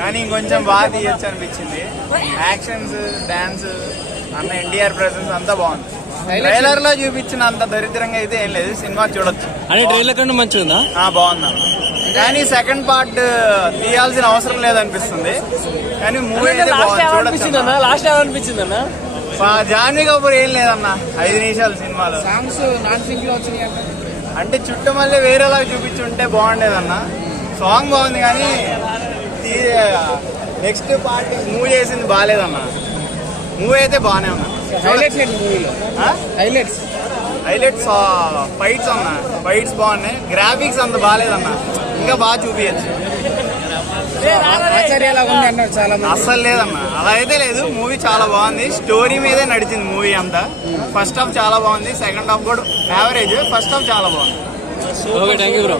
కానీ ఇంకొంచెం బాగా తీయచ్చు అనిపించింది. యాక్షన్స్, డాన్స్, అన్న ఎన్టీఆర్ ప్రెసెన్స్ అంతా బాగుంది. ట్రైలర్ లో చూపించిన అంత దరిద్రంగా అయితే ఏం లేదు, సినిమా చూడొచ్చు. అంటే ట్రైలర్ కంటే మంచిగా బాగుంది. కానీ సెకండ్ పార్ట్ తీయాల్సిన అవసరం లేదనిపిస్తుంది. కానీ మూవీ అయితే బాగుంది, చూడొచ్చు. లాస్ట్ అనిపించింది అన్న. జాన్వీ కపూర్ ఏం లేదన్న, 5 నిమిషాలు సినిమాలో. సాంగ్స్ నాన్ సింక్ లో వచ్చినాయి అంటే చుట్టూ మళ్ళీ వేరేలాగా చూపించుంటే బాగుండేదన్న. సాంగ్ బాగుంది కానీ నెక్స్ట్ పార్ట్ మూవ్ చేసింది బాగాలేదన్న. మూవీ అయితే బాగానే ఉన్నా. హైలైట్స్ ఫైట్స్ అన్న, ఫైట్స్ బాగున్నాయి. గ్రాఫిక్స్ అంత బాగాలేదన్న, ఇంకా బాగా చూపించచ్చు. అస్సలు లేదన్న, అలా అయితే లేదు. మూవీ చాలా బాగుంది, స్టోరీ మీదే నడిచింది మూవీ అంతా. ఫస్ట్ హాఫ్ చాలా బాగుంది, సెకండ్ హాఫ్ కూడా యావరేజ్, ఫస్ట్ హాఫ్ చాలా బాగుంది. Okay, thank you bro.